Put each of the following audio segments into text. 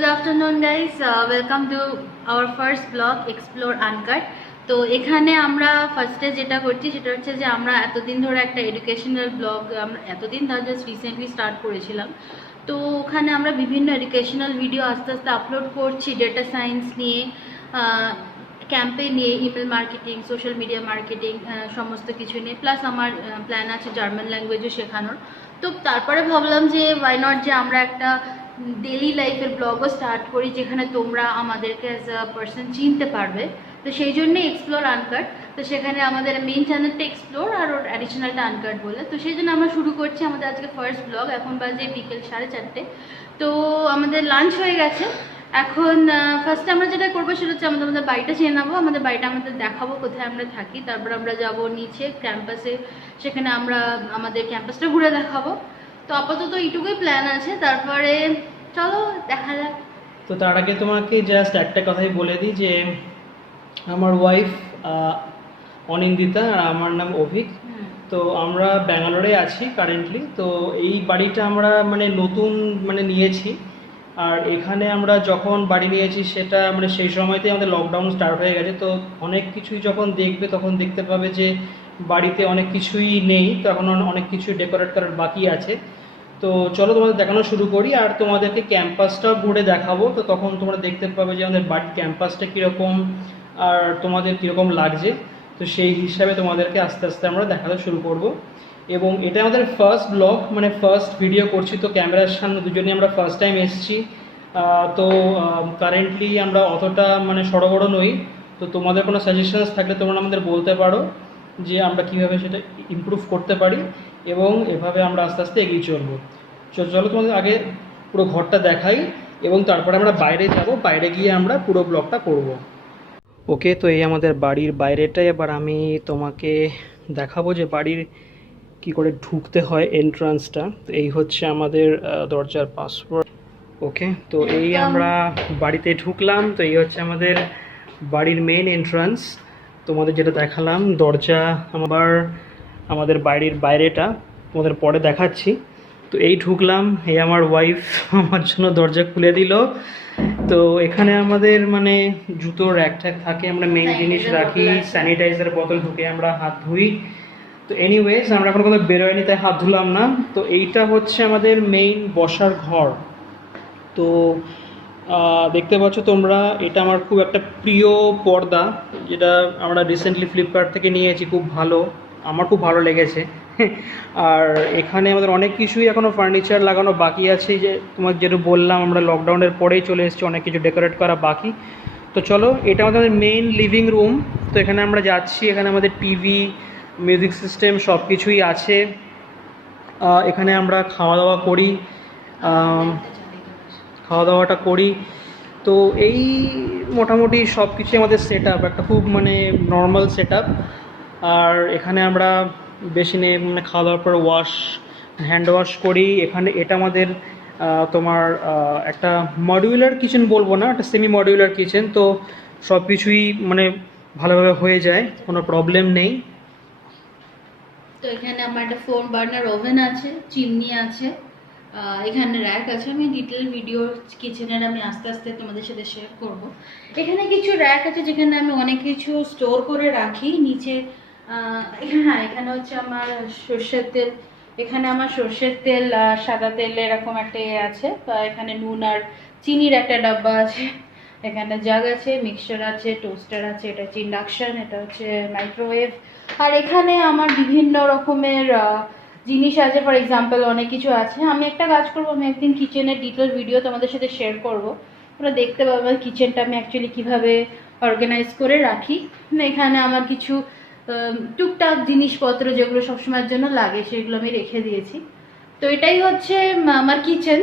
Good afternoon guys, welcome to our first vlog Explore Uncut. তো এখানে আমরা ফার্স্টে যেটা করছি সেটা হচ্ছে যে আমরা এতদিন ধরে একটা এডুকেশনাল ব্লগ আমরা এতদিন ধরে জাস্ট রিসেন্টলি স্টার্ট করেছিলাম। তো ওখানে আমরা বিভিন্ন এডুকেশনাল ভিডিও আস্তে আস্তে আপলোড করছি ডেটা সায়েন্স নিয়ে, ক্যাম্পে নিয়ে, email marketing, social media marketing, সমস্ত কিছু নিয়ে। প্লাস আমার প্ল্যান আছে জার্মান ল্যাঙ্গুয়েজও শেখানোর। তো তারপরে ভাবলাম যে ওয়াই নট যে আমরা একটা ডেলি লাইফের ব্লগও স্টার্ট করি যেখানে তোমরা আমাদেরকে অ্যাজ আ পার্সন চিনতে পারবে। তো সেই জন্যই এক্সপ্লোর আনকাট। তো সেখানে আমাদের মেইন চ্যানেলটা এক্সপ্লোর আর ওর অ্যাডিশনালটা আনকাট বলে। তো সেই জন্য আমরা শুরু করছি আমাদের আজকে ফার্স্ট ব্লগ। এখন বাজে বিকেল 4:30। তো আমাদের লাঞ্চ হয়ে গেছে। এখন ফার্স্টে আমরা যেটা করবো সেটা হচ্ছে আমাদের বাড়িটা চেয়ে নেবো, আমাদের বাড়িটা আমাদের দেখাবো কোথায় আমরা থাকি। তারপর আমরা যাব নিচে ক্যাম্পাসে, সেখানে আমরা আমাদের ক্যাম্পাসটা ঘুরে দেখাবো। তো আপাতত এইটুকুই প্ল্যান আছে, তারপরে চলো দেখা যাক। তো তার আগে তোমাকে জাস্ট একটা কথাই বলে দিই যে আমার ওয়াইফ অনিন্দিতা আর আমার নাম অভিক। তো আমরা ব্যাঙ্গালোরে আছি কারেন্টলি। তো এই বাড়িটা আমরা নতুন নিয়েছি। আর এখানে আমরা যখন বাড়ি নিয়েছি সেটা সেই সময়তেই আমাদের লকডাউন স্টার্ট হয়ে গেছে। তো অনেক কিছুই যখন দেখবে তখন দেখতে পাবে যে বাড়িতে অনেক কিছুই নেই, তো এখন অনেক কিছুই ডেকোরেট করার বাকি আছে। তো চলো তোমাদের দেখানো শুরু করি আর তোমাদেরকে ক্যাম্পাসটাও ঘুরে দেখাবো। তো তখন তোমরা দেখতে পাবে যে আমাদের বাড়ির ক্যাম্পাসটা কীরকম আর তোমাদের কীরকম লাগছে। তো সেই হিসাবে তোমাদেরকে আস্তে আস্তে আমরা দেখাতে শুরু করব। এবং এটা আমাদের ফার্স্ট ব্লগ, ফার্স্ট ভিডিও করছি। তো ক্যামেরার সামনে দুজনেই আমরা ফার্স্ট টাইম এসেছি। তো কারেন্টলি আমরা অতটা সড়বড় নই। তো তোমাদের কোনো সাজেশনস থাকলে তোমরা আমাদের বলতে পারো যে আমরা কীভাবে সেটা ইমপ্রুভ করতে পারি, এবং এভাবে আমরা আস্তে আস্তে এগিয়ে চলবো। চলো তোমাদের আগে পুরো ঘরটা দেখাই এবং তারপরে আমরা বাইরে যাব, বাইরে গিয়ে আমরা পুরো ব্লগটা করব। ওকে, তো এই আমাদের বাড়ির বাইরেটাই। এবার আমি তোমাকে দেখাবো যে বাড়ির কি করে ঢুকতে হয়, এন্ট্রান্সটা। তো এই হচ্ছে আমাদের দরজার পাসওয়ার্ড। ওকে, তো এই আমরা বাড়িতে ঢুকলাম। তো এই হচ্ছে আমাদের বাড়ির মেইন এন্ট্রান্স। তোমাদের যেটা দেখালাম দরজা, আমাদের বাড়ির বাইরেটা তোমাদের পরে দেখাচ্ছি। তো এই ঢুকলাম, এই আমার ওয়াইফ আমার জন্য দরজা খুলে দিল। তো এখানে আমাদের জুতোর র্যাক ট্যাক থাকে, আমরা মেইন জিনিস রাখি, স্যানিটাইজার বোতল ঢুকে আমরা হাত ধুই। তো এনিওয়েজ আমরা এখন কোথাও বেরোয়নি তাই হাত ধুলাম না। তো এইটা হচ্ছে আমাদের মেইন বসার ঘর। তো দেখতে পাচ্ছ তোমরা, এটা আমার খুব একটা প্রিয় পর্দা, যেটা আমরা রিসেন্টলি ফ্লিপকার্ট থেকে নিয়েছি। খুব ভালো, আমার খুব ভালো লেগেছে। আর এখানে আমাদের অনেক কিছুই এখনও ফার্নিচার লাগানো বাকি আছে, যে তোমাকে যেটা বললাম আমরা লকডাউনের পরেই চলে এসেছি, অনেক কিছু ডেকোরেট করা বাকি। তো চলো, এটা আমাদের মেইন লিভিং রুম। তো এখানে আমরা যাচ্ছি, এখানে আমাদের টিভি, মিউজিক সিস্টেম সব কিছুই আছে। এখানে আমরা খাওয়া দাওয়াটা করি। তো এই মোটামুটি সব কিছুই আমাদের সেট আপ, একটা খুব নর্মাল সেট আপ। আর এখানে আমরা বেসিনে খাওয়া দাওয়ার পর হ্যান্ড ওয়াশ করি। এখানে এটা আমাদের তোমার একটা মডিউলার কিচেন বলবো না, একটা সেমি মডিউলার কিচেন। তো সব কিছুই ভালোভাবে হয়ে যায়, কোনো প্রবলেম নেই। তো এখানে আমার একটা 4 বার্নার ওভেন আছে, চিমনি আছে, এখানে র্যাক আছে। আমি ডিটেল ভিডিও কিচেনের আমি আস্তে আস্তে তোমাদের সাথে শেয়ার করব। এখানে কিছু র্যাক আছে যেখানে আমি অনেক কিছু স্টোর করে রাখি। নিচে এখানে হচ্ছে আমার সর্ষের তেল, এখানে আমার সর্ষের তেল, সাদা তেল এরকম একটা আছে। এখানে নুন আর চিনির একটা ডাব্বা আছে। এখানে জাগ আছে, মিক্সচার আছে, টোস্টার আছে, এটা হচ্ছে ইন্ডাকশান, এটা হচ্ছে মাইক্রোওয়েভ। আর এখানে আমার বিভিন্ন রকমের জিনিস আছে, ফর এক্সাম্পল অনেক কিছু আছে। আমি একটা কাজ করবো, আমি একদিন কিচেনের ডিটেল ভিডিও তোমাদের সাথে শেয়ার করবো। তোমরা দেখতে পাবে কিচেনটা আমি অ্যাকচুয়ালি কীভাবে অর্গানাইজ করে রাখি। এখানে আমার কিছু টুকটাক জিনিসপত্র যেগুলো সবসময়ের জন্য লাগে সেগুলো আমি রেখে দিয়েছি। তো এটাই হচ্ছে আমার কিচেন।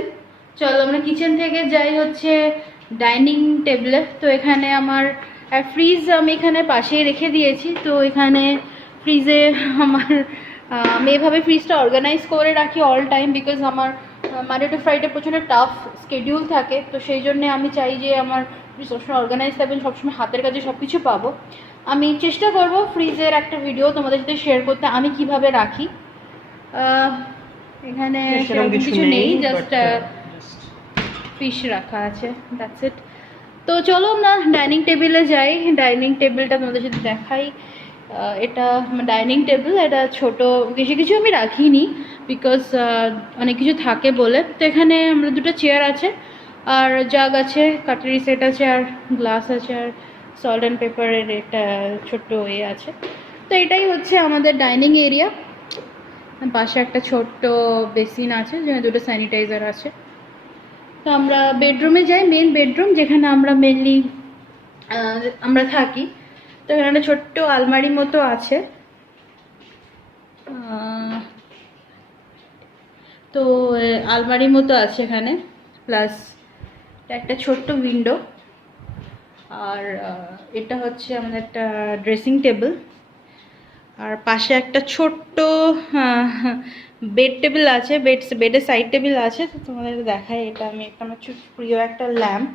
চলো আমরা কিচেন থেকে যাই হচ্ছে ডাইনিং টেবিলে। তো এখানে আমার ফ্রিজ আমি এখানে পাশেই রেখে দিয়েছি। তো এখানে ফ্রিজে আমি এভাবে ফ্রিজটা অর্গানাইজ করে রাখি অল টাইম, বিকজ আমার মানডে টু ফ্রাইডে প্রচণ্ড টাফ স্কেডিউল থাকে। তো সেই জন্যে আমি চাই যে আমার সবসময় অর্গানাইজ থাকবেন, সবসময় হাতের কাছে সব কিছু পাবো। আমি চেষ্টা করব ফ্রিজের একটা ভিডিও তোমাদের সাথে শেয়ার করতে, আমি কিভাবে রাখি। এখানে সেরকম কিছু নেই, জাস্ট ফিশ রাখা আছে, দ্যাটস ইট। তো চলো আমরা ডাইনিং টেবিলে যাই, ডাইনিং টেবিলটা তোমাদের সাথে দেখাই। এটা ডাইনিং টেবিল, এটা ছোট, কিছু কিছু আমি রাখিনি বিকজ অনেক কিছু থাকে বলে। তো এখানে আমরা দুটো চেয়ার আছে, আর জাগ আছে, কাটলারি সেট আছে, আর গ্লাস আছে, আর সল্ট অ্যান্ড পেপারের এটা ছোট্ট আছে। তো এটাই হচ্ছে আমাদের ডাইনিং এরিয়া। পাশে একটা ছোট্ট বেসিন আছে, যেখানে দুটো স্যানিটাইজার আছে। তো আমরা বেডরুমে যাই, মেন বেডরুম যেখানে আমরা মেনলি আমরা থাকি। তো এখানে একটা ছোট্ট আলমারি মতো আছে। তো আলমারি মতো আছে এখানে, প্লাস একটা ছোট্ট উইন্ডো। আর এটা হচ্ছে আমাদের একটা ড্রেসিং টেবিল, আর পাশে একটা ছোট্ট বেড টেবিল আছে, বেডের সাইড টেবিল আছে। তো তোমাদের দেখাই, এটা আমার খুব প্রিয় একটা ল্যাম্প।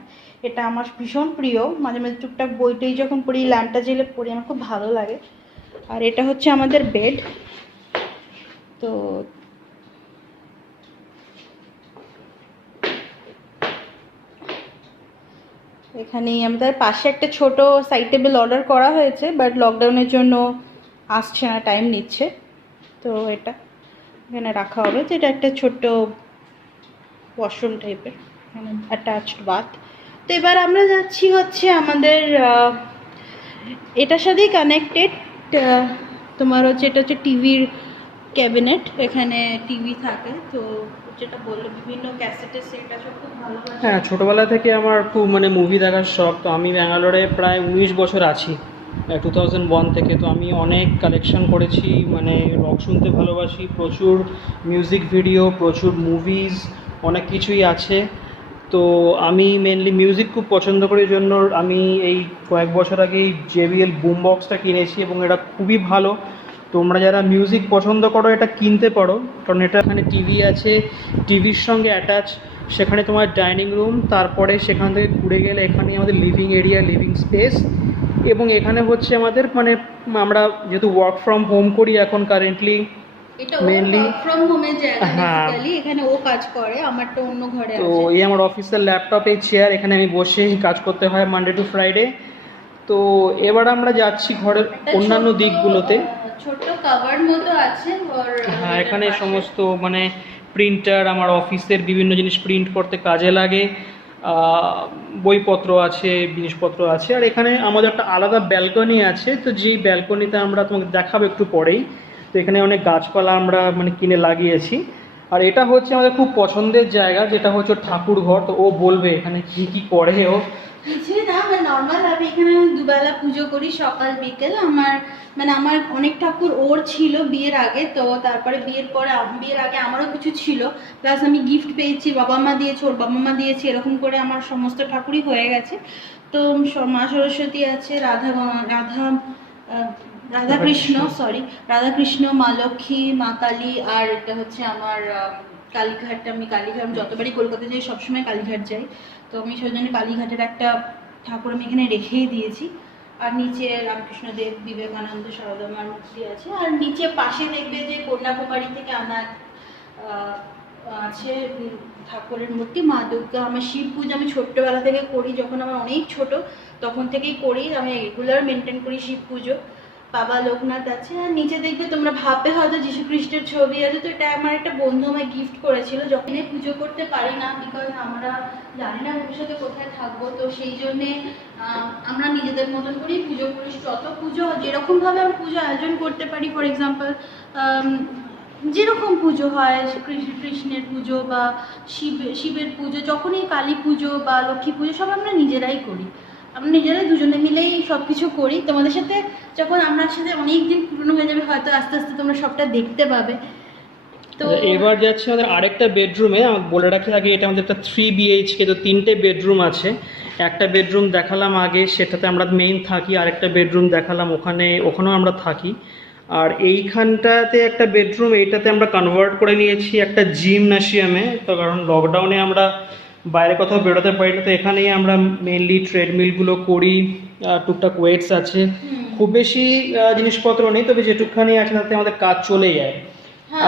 এটা আমার ভীষণ প্রিয়, মাঝে মাঝে টুকটাক বইটাই যখন পড়ি ল্যাম্পটা জেলে পড়ি, আমার খুব ভালো লাগে। আর এটা হচ্ছে আমাদের বেড। তো এখানেই আমাদের পাশে একটা ছোট সাইড টেবিল অর্ডার করা হয়েছে, বাট লকডাউনের জন্য আসছে না, টাইম নিচ্ছে। তো এটা এখানে রাখা হবে। তো এটা একটা ছোট্ট ওয়াশরুম টাইপের, এখানে অ্যাটাচড বাথ। তো এবার আমরা যাচ্ছি হচ্ছে আমাদের এটার সাথেই কানেক্টেড, তোমার হচ্ছে এটা হচ্ছে টিভির ক্যাবিনেট। এখানে টিভি থাকে। তো যেটা বললো বিভিন্ন ক্যাসেটের সেট আছে, খুব ভালোবাসি। হ্যাঁ, ছোটোবেলা থেকে আমার খুব মানে মুভি দেখার শখ। তো আমি ব্যাঙ্গালোরে প্রায় 19 বছর আছি, 2001 থেকে। তো আমি অনেক কালেকশন করেছি, মানে রক শুনতে ভালোবাসি, প্রচুর মিউজিক ভিডিও, প্রচুর মুভিজ, অনেক কিছুই আছে। তো আমি মেনলি মিউজিক খুব পছন্দ করি, জন্য আমি এই কয়েক বছর আগেই JBL বুম বক্সটা কিনেছি, এবং এটা খুবই ভালো। তোমরা যারা মিউজিক পছন্দ করো এটা কিনতে পারো, কারণ এটা এখানে টিভি আছে, টিভির সঙ্গে অ্যাটাচ, সেখানে তোমার ডাইনিং রুম, তারপরে সেখান থেকে ঘুরে গেলে এখানে আমাদের লিভিং এরিয়া, লিভিং স্পেস, এবং এখানে হচ্ছে আমাদের মানে আমরা যেহেতু ওয়ার্ক ফ্রম হোম করি এখন কারেন্টলি, এটা মেনলি ওয়ার্ক ফ্রম হোমের জায়গা হ্যাঁ। বেসিক্যালি, এখানে ও কাজ করে, আমারটা অন্য ঘরে তো আছে। এই আমার অফিসের ল্যাপটপ, এই চেয়ার, এখানে আমি বসেই কাজ করতে হয় মানডে টু ফ্রাইডে। তো এবার আমরা যাচ্ছি ঘরের অন্যান্য দিকগুলোতে। ছোট কভার মতো আছে ওর। হ্যাঁ, এখানে সমস্ত মানে প্রিন্টার, আমার অফিসের বিভিন্ন জিনিস প্রিন্ট করতে কাজে লাগে, বইপত্র আছে, জিনিসপত্র আছে। আর এখানে আমাদের একটা আলাদা ব্যালকনি আছে, তো যেই ব্যালকনিতে আমরা তোমাকে দেখাবো একটু পরেই। তো এখানে অনেক গাছপালা আমরা মানে কিনে লাগিয়েছি। আর এটা হচ্ছে আমাদের খুব পছন্দের জায়গা, যেটা হচ্ছে ঠাকুর ঘর। তো ও বলবে এখানে কি কি করে ও। কিছুই না, মানে নর্মাল আমি এখানে দুবেলা পুজো করি, সকাল বিকেল। আমার অনেক ঠাকুর ওর ছিল বিয়ের আগে, তো তারপরে বিয়ের পরে বিয়ের আগে আমারও কিছু ছিল, প্লাস আমি গিফট পেয়েছি, বাবা মা দিয়েছে, ওর বাবা মা দিয়েছে, এরকম করে আমার সমস্ত ঠাকুরই হয়ে গেছে। তো মা সরস্বতী আছে, রাধাকৃষ্ণ, মা লক্ষ্মী, মা কালী, আর এটা হচ্ছে আমার কালীঘাট। আমি যতবারই কলকাতা যাই সবসময় কালীঘাট যাই। তো আমি সেই জন্য কালীঘাটের একটা ঠাকুর আমি এখানে রেখেই দিয়েছি। আর নিচে রামকৃষ্ণদেব, বিবেকানন্দ, সারদা মার মূর্তি আছে। আর নিচে পাশে দেখবে যে কন্যাকুমারী থেকে আনা আছে ঠাকুরের মূর্তি, মা দুর্গা। আমার শিব পুজো আমি ছোট্টবেলা থেকে করি, যখন আমার অনেক ছোট তখন থেকেই করি, আমি রেগুলার মেনটেন করি শিব পুজো। বাবা লোকনাথ আছে। আর নিচে দেখবে, তোমরা ভাববে হয়তো যীশু খ্রিস্টের ছবি আছে। তো এটা আমার একটা বন্ধু আমায় গিফট করেছিল, যখন পুজো করতে পারি না, বিকজ আমরা জানি না ভবিষ্যতে কোথায় থাকবো। তো সেই জন্যে আমরা নিজেদের মতন করেই পুজো করি। যত পুজো যেরকমভাবে আমরা পুজো আয়োজন করতে পারি, ফর এক্সাম্পল যেরকম পুজো হয়, কৃষ্ণের পুজো বা শিবের পুজো, যখনই কালী পুজো বা লক্ষ্মী পুজো, সব আমরা নিজেরাই করি। আমরা নিজেরাই দুজনে মিলেই সব কিছু করি। তোমাদের সাথে যখন আমার সাথে অনেক দিন পুরনো হয়ে যাবে, হয়তো আস্তে আস্তে তোমরা সবটা দেখতে পাবে। তো এবার যাচ্ছে আমাদের আরেকটা বেডরুমে। আমাকে বলে রাখি আগে, এটা আমাদের একটা 3 BHK, তো 3টে বেডরুম আছে। একটা বেডরুম দেখালাম আগে, সেটাতে আমরা মেইন থাকি। আরেকটা বেডরুম দেখালাম, ওখানেও আমরা থাকি। আর এইখানটাতে একটা বেডরুম, এইটাতে আমরা কনভার্ট করে নিয়েছি একটা জিমনাসিয়ামে। তো কারণ লকডাউনে আমরা বাইরে কোথাও বেরোতে পারি না, তো এখানেই আমরা মেনলি ট্রেডমিলগুলো করি, টুকটাক ওয়েটস আছে। খুব বেশি জিনিসপত্র নেই, তবে যেটুকখানি আছে তাতে আমাদের কাজ চলে যায়।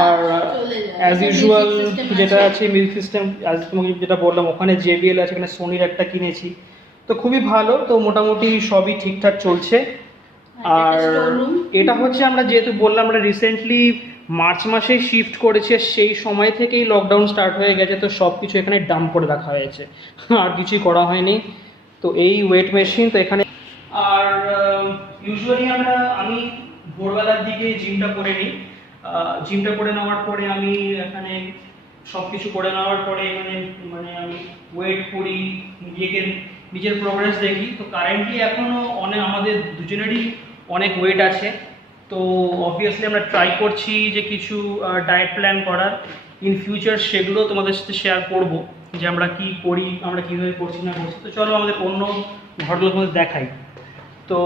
আর চলে যায়। অ্যাজ একটা ইউজুয়াল music system যেটা আছে। আছে মিউজিক সিস্টেম, আজ তোমাকে যেটা বললাম ওখানে JBL আছে, এখানে সোনির একটা কিনেছি, তো খুবই ভালো। তো মোটামুটি সবই ঠিকঠাক চলছে। আর একটা store room। এটা হচ্ছে আমরা যেহেতু বললাম আমরা রিসেন্টলি মার্চ মাসেই শিফট করেছি, আর সেই সময় থেকেই লকডাউন স্টার্ট হয়ে গেছে, তো সব কিছু এখানে ডাম্প করে রাখা হয়েছে, আর কিছুই করা হয়নি। তো এই ওয়েট মেশিন তো এখানে। আর ইউজুয়ালি আমি ভোরবেলার দিকে জিমটা করে নিই। জিমটা করে নেওয়ার পরে আমি এখানে সব কিছু করে নেওয়ার পরে মানে মানে আমি ওয়েট করি, নিজের প্রোগ্রেস দেখি। তো কারেন্টলি এখনও আমাদের দুজনেরই অনেক ওয়েট আছে। তো অবভিয়াসলি আমরা ট্রাই করছি যে কিছু ডায়েট প্ল্যান করার। ইন ফিউচার সেগুলো তোমাদের সাথে শেয়ার করব যে আমরা কি করি, আমরা কীভাবে করছি না করছি। তো চলো আমাদের অন্য ঘরগুলো তোমাদের দেখাই। তো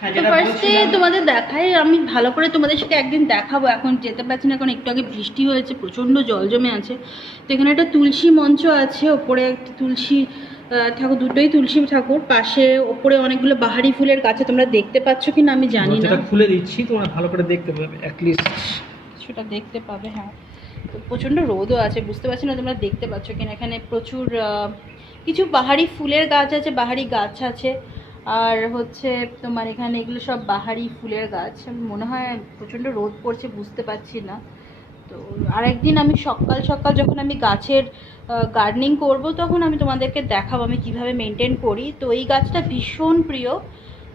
হ্যাঁ, তো যেটা ফার্স্টে বলছিলাম, তোমাদের দেখাই, আমি ভালো করে তোমাদের সাথে একদিন দেখাবো। এখন যেতে পারছি না, কারণ একটু আগে বৃষ্টি হয়েছে, প্রচণ্ড জল জমে আছে। তো এখানে একটা তুলসী মঞ্চ আছে, ওপরে একটা তুলসী ঠাকুর, দুটোই তুলসী ঠাকুর, পাশে ওপরে অনেকগুলো বাহারি ফুলের গাছে, তোমরা দেখতে পাচ্ছ কি না আমি জানি না। যেটা খুলে দিচ্ছি তোমরা ভালো করে দেখতে পাবে, অ্যাটলিস্ট কিছুটা দেখতে পাবে। হ্যাঁ, তো প্রচণ্ড রোদও আছে, বুঝতে পারছি না তোমরা দেখতে পাচ্ছ কিনা। এখানে প্রচুর কিছু বাহারি ফুলের গাছ আছে, বাহারি গাছ আছে। আর হচ্ছে তোমার এখানে এগুলো সব বাহারি ফুলের গাছ। মনে হয় প্রচণ্ড রোদ পড়ছে, বুঝতে পারছি না। তো আরেকদিন আমি সকাল সকাল যখন আমি গাছের গার্ডেনিং করব, তখন আমি তোমাদেরকে দেখাবো আমি কিভাবে মেনটেন করি। তো এই গাছটা ভীষণ প্রিয়।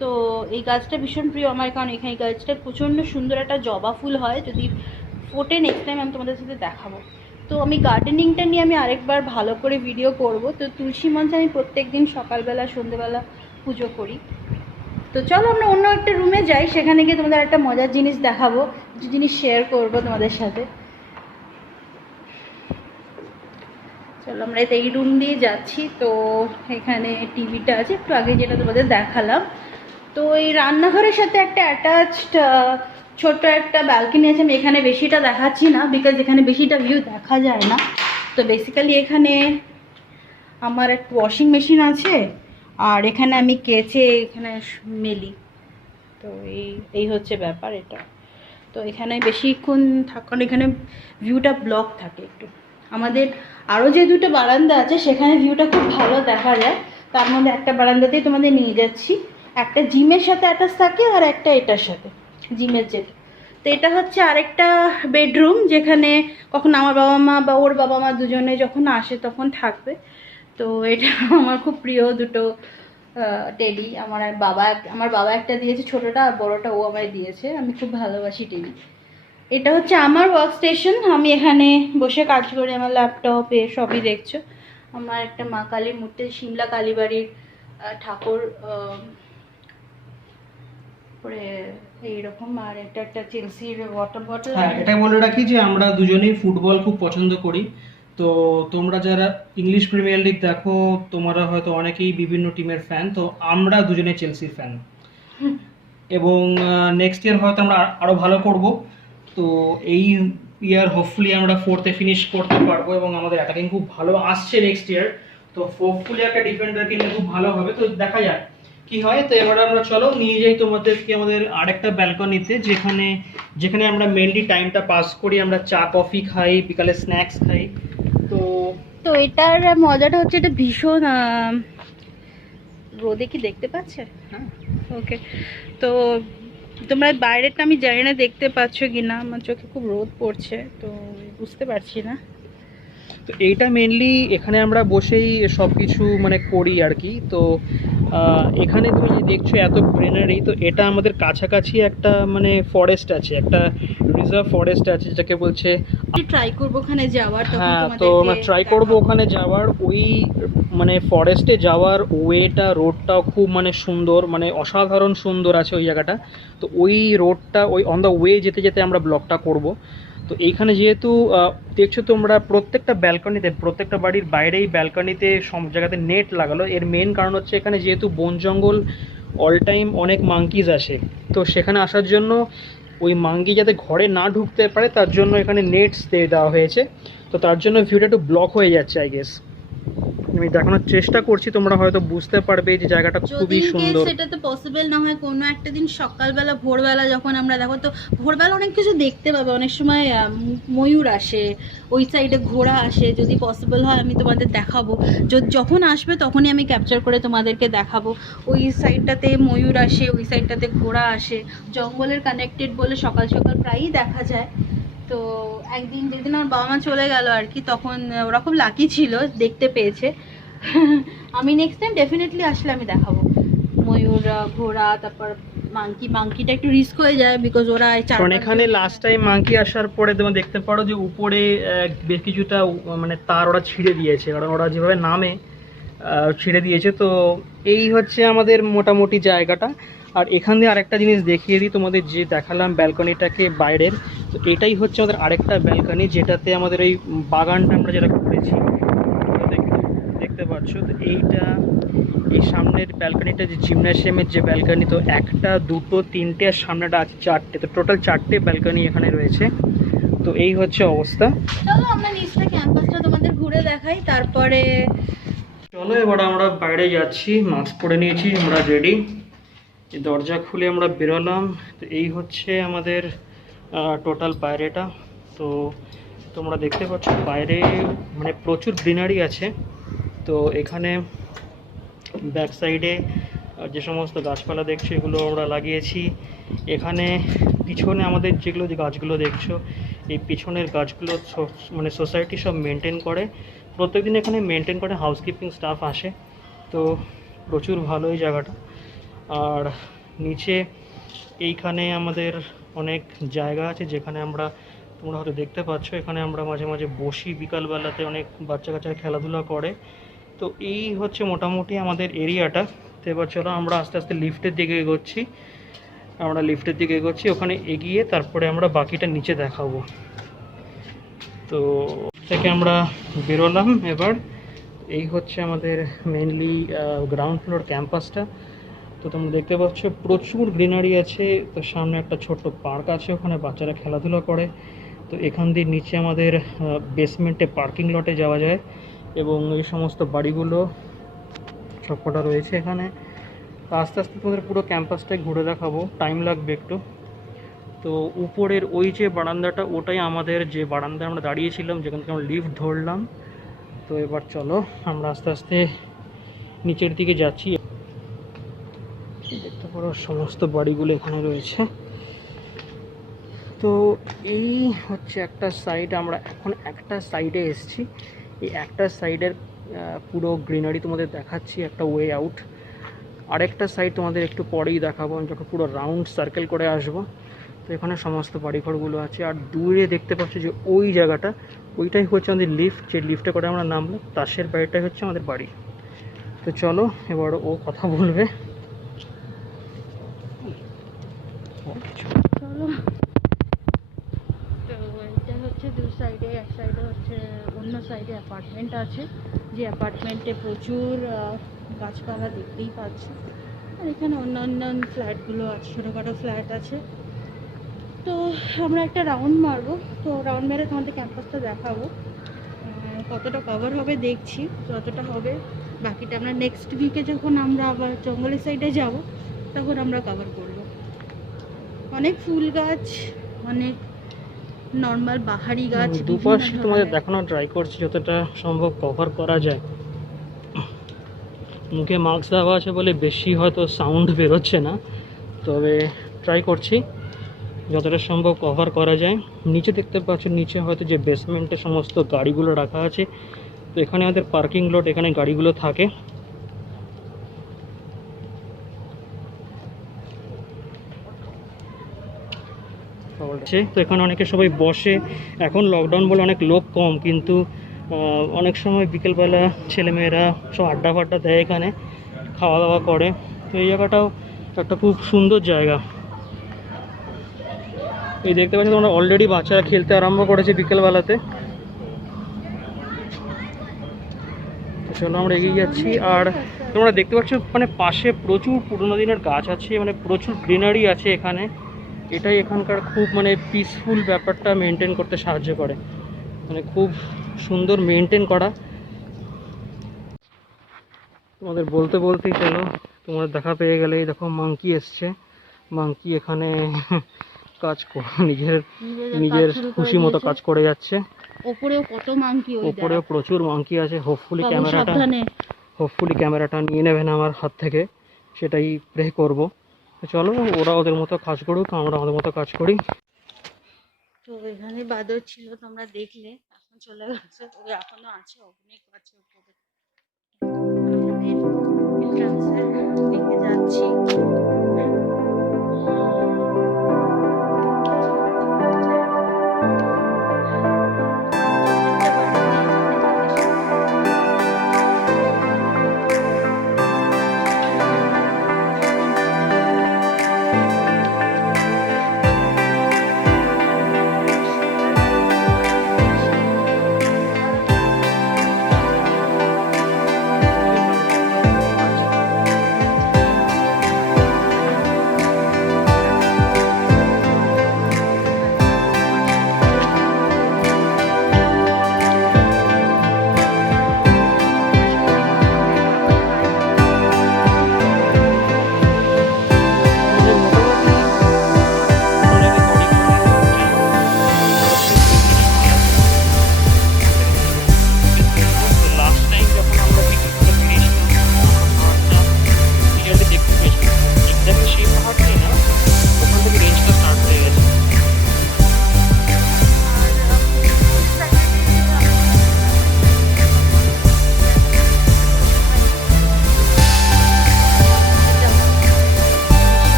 তো এই গাছটা ভীষণ প্রিয় আমার, কারণ এখানে এই গাছটা প্রচণ্ড সুন্দর একটা জবা ফুল হয়, যদি ফোটে নেক্সট টাইম আমি তোমাদের সাথে দেখাবো। তো আমি গার্ডেনিংটা নিয়ে আমি আরেকবার ভালো করে ভিডিও করব। তো তুলসী মঞ্চে আমি প্রত্যেক দিন সকালবেলা সন্ধ্যেবেলা পুজো করি। তো চলো আমরা অন্য একটা রুমে যাই, সেখানে গিয়ে তোমাদের একটা মজার জিনিস দেখাবো, কিছু জিনিস শেয়ার করবো তোমাদের সাথে। চলো আমরা এই রুম দিয়ে যাচ্ছি। তো এখানে টিভিটা আছে, একটু আগে যেটা তোমাদের দেখালাম। তো এই রান্নাঘরের সাথে একটা অ্যাটাচড ছোট একটা ব্যালকনি আছে। আমি এখানে বেশিটা দেখাচ্ছি না, বিকজ এখানে বেশিটা ভিউ দেখা যায় না। তো বেসিক্যালি এখানে আমার একটা ওয়াশিং মেশিন আছে, আর এখানে আমি কেচে এখানে মেলি। তো এই হচ্ছে ব্যাপার এটা। তো এখানে বেশিক্ষণ থাকার, এখানে ভিউটা ব্লক থাকে একটু। আমাদের আরও যে দুটো বারান্দা আছে সেখানে ভিউটা খুব ভালো দেখা যায়। তার মধ্যে একটা বারান্দাতেই তোমাদের নিয়ে যাচ্ছি, একটা জিমের সাথে অ্যাটাচ থাকে আর একটা এটার সাথে, জিমের যেটা। তো এটা হচ্ছে আরেকটা বেডরুম, যেখানে কখন আমার বাবা মা বা ওর বাবা মা দুজনে যখন আসে তখন থাকবে। তো এটা আমার খুব প্রিয় দুটো টেডি। আমার বাবা একটা দিয়েছে ছোটোটা, আর বড়োটা ও আমায় দিয়েছে। আমি খুব ভালোবাসি টেডি। এটা হচ্ছে আমার ওয়ার্ক স্টেশন, আমি এখানে বসে কাজ করি, আমার ল্যাপটপ সবই দেখছো। আমার একটা মা কালীর মূর্তি, সিমলা কালীবাড়ির ঠাকুর করে এইরকম। আর এটা একটা চেলসির ওয়াটার বটল। হ্যাঁ, এটা বলে রাখি যে আমরা দুজনেই ফুটবল খুব পছন্দ করি। তো তোমরা যারা ইংলিশ প্রিমিয়ার লিগ দেখো, তোমরা হয়তো অনেকেই বিভিন্ন টিমের ফ্যান। তো আমরা দুজনে চেলসির ফ্যান, এবং নেক্সট ইয়ার হয়তো আমরা আরও ভালো করব। তো এই ইয়ার হোপফুলি আমরা 4th ফিনিশ করতে পারবো, এবং আমাদের অ্যাটাকিং খুব ভালো আসছে নেক্সট ইয়ার। তো হোপফুলি একটা ডিফেন্ডারকে নিয়ে খুব ভালো হবে, তো দেখা যাক কি হয়। তো এবারে আমরা চলো নিয়ে যাই তোমাদেরকে আমাদের আরেকটা ব্যালকনিতে, যেখানে আমরা মেনলি টাইমটা পাস করি। আমরা চা কফি খাই, বিকালে স্ন্যাক্স খাই। তো তো এটার মজাটা হচ্ছে, এটা ভীষণ রোদে কি দেখতে পাচ্ছে? হ্যাঁ, ওকে। তো তোমরা বাইরেটা আমি জানি না দেখতে পাচ্ছ কি না, আমার চোখে খুব রোদ পড়ছে, তো বুঝতে পারছি না। তো এইটা মেনলি এখানে আমরা বসেই সব কিছু মানে করি আর কি। তো এখানে তুমি যে দেখছো এত গ্রিনারি, তো এটা আমাদের কাছাকাছি একটা মানে ফরেস্ট আছে, একটা রিজার্ভ ফরেস্ট আছে যেটাকে বলছে। ট্রাই করবো ওখানে যাওয়ার, তখন হ্যাঁ, তো তোমাদেরকে আমরা ট্রাই করবো দেখাবো। ওখানে যাওয়ার। ওই মানে ফরেস্টে যাওয়ার ওয়েটা, রোডটাও খুব মানে সুন্দর, মানে অসাধারণ সুন্দর আছে ওই জায়গাটা। তো ওই রোডটা, ওই অন দ্য ওয়ে যেতে যেতে আমরা ব্লগটা করব। তো এইখানে যেহেতু দেখছো তোমরা প্রত্যেকটা ব্যালকনিতে, প্রত্যেকটা বাড়ির বাইরেই ব্যালকনিতে সব জায়গাতে নেট লাগালো। এর মেন কারণ হচ্ছে এখানে যেহেতু বন জঙ্গল, অল টাইম অনেক মাঙ্কিজ আসে। তো সেখানে আসার জন্য ওই মাঙ্কি যাতে ঘরে না ঢুকতে পারে তার জন্য এখানে নেটস দিয়ে দেওয়া হয়েছে। তো তার জন্য ভিউটা একটু ব্লক হয়ে যাচ্ছে আই গেস। আমি দেখানোর চেষ্টা করছি, তোমরা হয়তো বুঝতে পারবে যে জায়গাটা খুবই যদি সুন্দর। সেটা তো পসিবল না হয় কোনো একটা দিন সকালবেলা ভোরবেলা যখন আমরা দেখো তো ভোরবেলা অনেক কিছু দেখতে পাবে, অনেক সময় ময়ূর আসে ওই সাইডে, ঘোড়া আসে, যদি পসিবল হয় আমি তোমাদের দেখাবো। যখন আসবে তখনই আমি ক্যাপচার করে তোমাদেরকে দেখাবো। ওই সাইডটাতে ময়ূর আসে, ওই সাইডটাতে ঘোড়া আসে, জঙ্গলের কানেক্টেড বলে সকাল সকাল প্রায়ই দেখা যায়। তো একদিন যেদিন আমার বাবা মা চলে গেল আর কি, তখন ওরা খুব লাকি ছিল, দেখতে পেয়েছে। আমি নেক্সট টাইম ডেফিনেটলি আসলে আমি দেখাবো ময়ূর, ঘোড়া, তারপর মাংকিটা একটু রিস্ক হয়ে যায় বিকজ ওরা কারণ এখানে লাস্ট টাইম মাংকি আসার পরে তোমরা দেখতে পারো যে উপরে বেশ কিছুটা মানে তার ওরা ছিঁড়ে দিয়েছে, কারণ ওরা যেভাবে নামে ছিঁড়ে দিয়েছে। তো এই হচ্ছে আমাদের মোটামুটি জায়গাটা। আর এখান দিয়ে আরেকটা জিনিস দেখিয়ে দিই তোমাদের, যে দেখালাম ব্যালকনিটাকে বাইরের, তো এটাই হচ্ছে আমাদের আরেকটা ব্যালকনি, যেটাতে আমাদের এই বাগানটা আমরা যেটা করেছি দেখতে পাচ্ছ। তো এই সামনের ব্যালকনিটা যে জিমন্যাসিয়ামের যে ব্যালকনি, তো একটা, দুটো, তিনটে, আর সামনেটা আছে চারটে, তো টোটাল চারটে ব্যালকনি এখানে রয়েছে। তো এই হচ্ছে অবস্থা। চলো আমরা নিচটা ক্যাম্পাসটা তোমাদের ঘুরে দেখাই, তারপরে চলো এবার আমরা বাইরে যাচ্ছি, মাস্ক পরে নিয়েছি, আমরা রেডি। এই দরজা খুলে আমরা বেরোলাম। তো এই হচ্ছে আমাদের টোটাল বাইরেটা। তো তোমরা দেখতে পাচ্ছ বাইরে মানে প্রচুর গ্রিনারি আছে। তো এখানে ব্যাক সাইডে যে সমস্ত গাছপালা দেখছো এগুলো আমরা লাগিয়েছি। এখানে পিছনে আমাদের যেগুলো যে গাছগুলো দেখছো, এই পিছনের গাছগুলো মানে সোসাইটি সব মেনটেন করে, প্রত্যেকদিন এখানে মেনটেন করে, হাউসকিপিং স্টাফ আসে। তো প্রচুর ভালো এই জায়গাটা। আর নিচে এইখানে আমাদের অনেক জায়গা আছে যেখানে তোমরা হয়তো দেখতে পাচ্ছ, এখানে আমরা মাঝে মাঝে বসি, বিকালবেলাতে অনেক বাচ্চা কাচ্চারা খেলাধুলা করে। তো এই হচ্ছে মোটামুটি আমাদের এরিয়াটা। তো এবার চলো আমরা আস্তে আস্তে লিফটের দিকে এগোচ্ছি, ওখানে এগিয়ে তারপরে আমরা বাকিটা নিচে দেখাবো। তো থেকে আমরা বেরোলাম এবার। এই হচ্ছে আমাদের মেনলি গ্রাউন্ড ফ্লোর ক্যাম্পাসটা। তো তোমরা দেখতে পাচ্ছ প্রচুর গ্রিনারি আছে। তো সামনে একটা ছোট্ট পার্ক আছে, ওখানে বাচ্চারা খেলাধুলা করে। তো এখান দিয়ে নিচে আমাদের বেসমেন্টে পার্কিং লটে যাওয়া যায়, এবং এই সমস্ত বাড়িগুলো সবকটা রয়েছে এখানে। তো আস্তে আস্তে তোমাদের পুরো ক্যাম্পাসটাই ঘুরে দেখাবো, টাইম লাগবে একটু। তো উপরের ওই যে বারান্দাটা, ওটাই আমাদের যে বারান্দায় আমরা দাঁড়িয়েছিলাম, যেখান থেকে আমরা লিফট ধরলাম। তো এবার চলো আমরা আস্তে আস্তে নিচের দিকে যাচ্ছি। দেখতে পারো সমস্ত বাড়িগুলো এখানে রয়েছে। তো এই হচ্ছে একটা সাইড, আমরা এখন একটা সাইডে এসেছি। এই একটা সাইডের পুরো গ্রিনারি তোমাদের দেখাচ্ছি, একটা ওয়ে আউট। আরেকটা সাইড তোমাদের একটু পরেই দেখাবো, আমি যখন পুরো রাউন্ড সার্কেল করে আসবো। তো এখানে সমস্ত বাড়িঘরগুলো আছে। আর দূরে দেখতে পাচ্ছ যে ওই জায়গাটা, ওইটাই হচ্ছে আমাদের লিফট, যে লিফটে করে আমরা নামলাম, তাসের বাড়িটাই হচ্ছে আমাদের বাড়ি। তো চলো এবার ও কথা বলবে। চলো। তো এটা হচ্ছে দু সাইডে, এক সাইডে হচ্ছে, অন্য সাইডে অ্যাপার্টমেন্ট আছে, যে অ্যাপার্টমেন্টে প্রচুর গাছপালা দেখতেই পাচ্ছি। আর এখানে অন্যান্য ফ্ল্যাটগুলো আছে, ছোটোখাটো ফ্ল্যাট আছে। তো আমরা একটা রাউন্ড মারবো, তো রাউন্ড মেরে তোমাদের ক্যাম্পাসটা দেখাবো। কতটা কভার হবে দেখছি, যতটা হবে বাকিটা আমরা নেক্সট উইকে যখন আমরা আবার জঙ্গলের সাইডে যাব তখন আমরা কভার করব। অনেক ফুল গাছ, অনেক নর্মাল বাহারি গাছ, দুপাশে তোমাদের দেখানোর ট্রাই করছি যতটা সম্ভব কভার করা যায়। মুখে মাস্ক দেওয়া আছে বলে বেশি হয়তো সাউন্ড বেরোচ্ছে না, তবে ট্রাই করছি যতটা সম্ভব কভার করা যায়। নিচে দেখতে পাচ্ছ, নিচে হয়তো যে বেসমেন্টে সমস্ত গাড়িগুলো রাখা আছে। তো এখানে আমাদের পার্কিং লট, এখানে গাড়িগুলো থাকে। তো এখানে অনেকে সবাই বসে, এখন লকডাউন বলে অনেক লোক কম, কিন্তু অনেক সময় বিকেলবেলা ছেলেমেয়েরা সব আড্ডা ফাড্ডা দেয়, এখানে খাওয়া দাওয়া করে। তো এই জায়গাটাও একটা খুব সুন্দর জায়গা। এই দেখতে পাচ্ছি তোমরা অলরেডি বাচ্চারা খেলতে আরম্ভ করেছে বিকেলবেলাতে। তো চলো আমরা এগিয়ে যাচ্ছি। আর তোমরা দেখতে পাচ্ছ মানে পাশে প্রচুর পুরোনো দিনের গাছ আছে, মানে প্রচুর গ্রিনারি আছে এখানে। এটাই এখানকার খুব মানে পিসফুল ব্যাপারটা মেনটেন করতে সাহায্য করে, মানে খুব সুন্দর মেনটেন করা। তোমাদের বলতে বলতেই চলো তোমার দেখা পেয়ে গেলেই দেখো মাংকি এসছে। মাংকি এখানে কাজ নিজের নিজের খুশি মতো কাজ করে যাচ্ছে। ওপরেও কত মাংকি, ওপরেও প্রচুর মাংকি আছে। হোপফুলি ক্যামেরাটা নিয়ে নেবে না আমার হাত থেকে, সেটাই প্রে করব। চলো ওরা ওদের মতো কাজ করুক, আমরা আমাদের মতো কাজ করি। তো এখানে বাদর ছিল, তোমরা দেখলে, এখন চলে গেছে। ওই এখনো আছে, অনেক আছে উপরে। দেখে যাচ্ছি।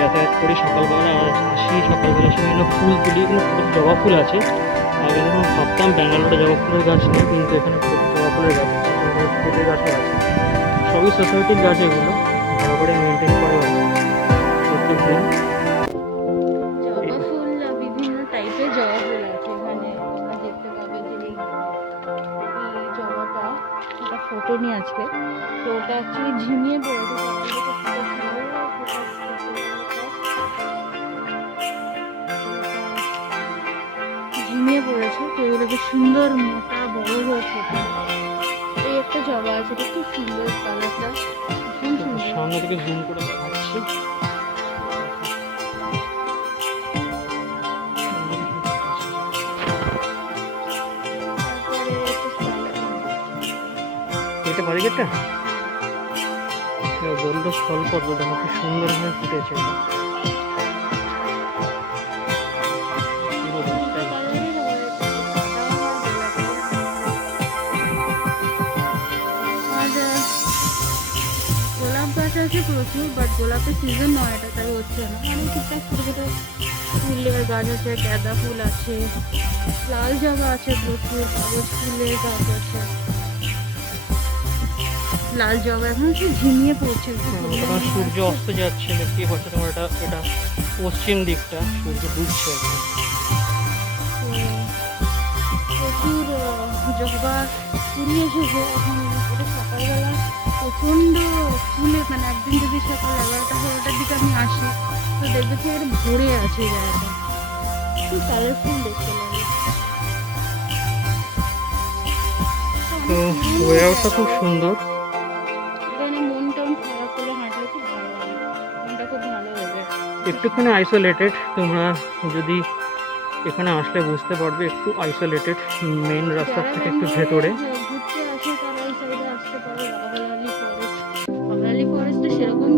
যাতায়াত করি সকালবেলা, আসি সকালবেলা সেখানে ফুল তুলি। এখানে প্রচুর জবা ফুল আছে। আগে যখন ভাবতাম ব্যাঙ্গালোরে জবা ফুলের গাছ নেই, কিন্তু এখানে প্রচুর জবা ফুলের গাছ আছে, ফুলের গাছও আছে। সবই সোসাইটির গাছ, এগুলো ভালো করে মেনটেন করে প্রত্যেক দিন। জবা ফুল বিভিন্ন টাইপের জবা ফুল আছে এখানে। তোমরা দেখতে পাবে যে এই জবাটা, একটা ফটো নিয়ে আজকে। তো ওটা অ্যাকচুয়ালি ঝিমিয়ে পড়েছে, ঝিমিয়ে পড়েছে। তো এগুলো বেশ সুন্দর মোটা বড় হয়ে ফোটে। এই একটা জবা আছে, এটা খুব সুন্দর কালারটা, ভীষণ সুন্দর। সামনে থেকে জুম করে দেখাচ্ছি। এটা বাড়িঘরটা বলল স্থলপদ্ম, দেখো কি সুন্দরভাবে ফুটেছে। গোলাপ গাছ আছে প্রচুর, বাট গোলাপের সিজন নয় এটা, তাই হচ্ছে না। মানে ঠিকঠাক ছোটো ছোটো ফুলের গাছ আছে, গাঁদা ফুল আছে, লাল জবা আছে প্রচুর, কাগজ ফুলের গাছ আছে। লাল জবা এখন একটু ঝিমিয়ে পড়ছে। সূর্য অস্ত যাচ্ছে, দেখতেই পাচ্ছ তোমার। এটা পশ্চিম দিকটা, সূর্য ডুবছে। প্রচুর জবা ফুরিয়ে এসেছে এখন। এটা সকালবেলা প্রচণ্ড ফুলে, মানে একদিন যদি সকাল 11টা-12টার দিকে আমি আসি, তো দেখবে কি এটা ভরে আছে জায়গাটা, খুব কালারফুল দেখতে লাগে। তো ওয়েদারটা খুব সুন্দর। এখানে মন টন খারাপ করে হাঁটলে খুব ভালো লাগে, মনটা খুব ভালো হয়ে যায়। একটুখানি আইসোলেটেড, তোমরা যদি এখানে আসলে বুঝতে পারবে, একটু আইসোলেটেড, মেইন রাস্তার থেকে একটু ভেতরে। ঘুরতে আসে তারা এই সাইডে আসতে পারে। বাগালি ফরেস্টে সেরকম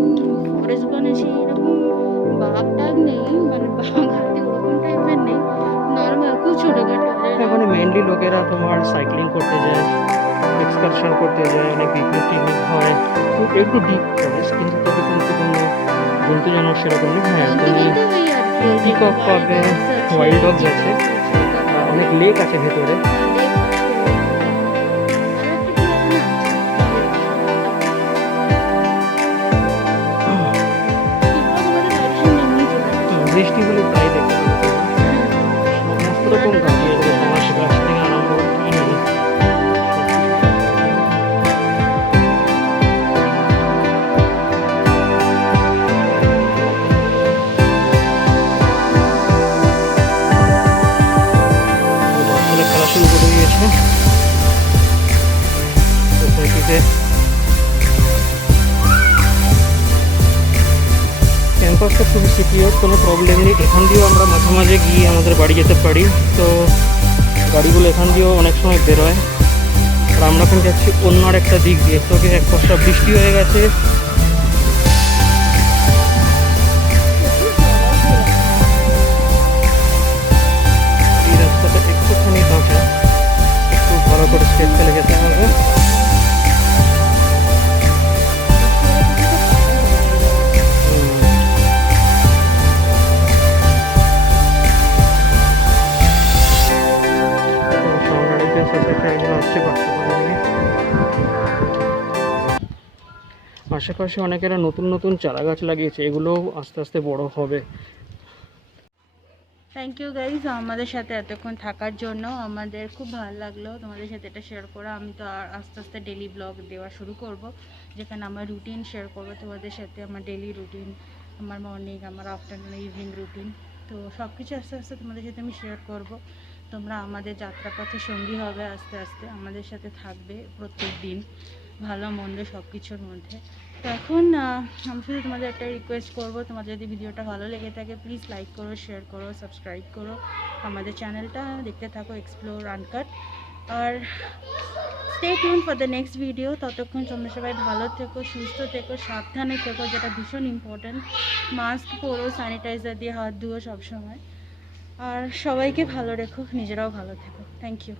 ফরেস্ট বানিয়েছে, এরকম বাঘ টাগ নেই, মানে বাঘাতে ওরকম টাইপের নেই, নর্মাল খুব ছোটখাটো। এখানে মেইনলি লোকেরা তোমার সাইক্লিং করতে যায়, এক্সকারশন করতে যায়, অনেক পিকনিক টিকনিক হয়। একটু ডিপ ফরেস্ট, কিন্তু তবে কিন্তু কোনো জন্তু জানোয়ার সেরকম নেই। হ্যাঁ, তুমি পিকক পাবে, ওয়াইল্ড ডগস আছে, অনেক লেক আছে ভেতরে। লাগছে। ক্যাম্পাসটা খুবই সিকিউর, কোনো প্রবলেম নেই। এখান দিয়েও আমরা মাঝে মাঝে গিয়ে আমাদের বাড়ি যেতে পারি। তো গাড়িগুলো এখান দিয়েও অনেক সময় বেরোয়। আর আমরা এখন যাচ্ছি অন্য আর একটা দিক দিয়ে। তো এক বর্ষা বৃষ্টি হয়ে গেছে। এই রাস্তাটা একটুখানি কাঁচা, একটু ভালো করে স্টেপ ফেলে যেতে হবে। আশেপাশে অনেকেরা নতুন নতুন চারা গাছ লাগিয়েছে, এগুলোও আস্তে আস্তে বড় হবে। থ্যাংক ইউ গাইজ আমাদের সাথে এতক্ষণ থাকার জন্য। আমাদের খুব ভালো লাগলো তোমাদের সাথে এটা শেয়ার করে। আমি তো আর আস্তে আস্তে ডেলি ব্লগ দেওয়া শুরু করব, যেখানে আমার রুটিন শেয়ার করবো তোমাদের সাথে। আমার ডেলি রুটিন, আমার মর্নিং, আমার আফটারনুন, ইভিনিং রুটিন। তো সব কিছু আস্তে আস্তে তোমাদের সাথে আমি শেয়ার করব। তোমরা আমাদের যাত্রাপথে সঙ্গী হবে, আস্তে আস্তে আমাদের সাথে থাকবে প্রত্যেক দিন, ভালো মন্দ সব কিছুর মধ্যে। তো এখন আমি শুধু তোমাদের একটা রিকোয়েস্ট করব, তোমাদের যদি ভিডিওটা ভালো লেগে থাকে প্লিজ লাইক করো, শেয়ার করো, সাবস্ক্রাইব করো আমাদের চ্যানেলটা, দেখতে থাকো এক্সপ্লোর আনকাট। আর stay tune for the next video. ততক্ষণ তোমরা সবাই ভালো থেকো, সুস্থ থেকো, সাবধানে থেকো, যেটা ভীষণ ইম্পর্ট্যান্ট। মাস্ক পরো, স্যানিটাইজার দিয়ে হাত ধুয়ো সবসময়। আর সবাইকে ভালো রেখো, নিজেরাও ভালো থেকো। Thank you.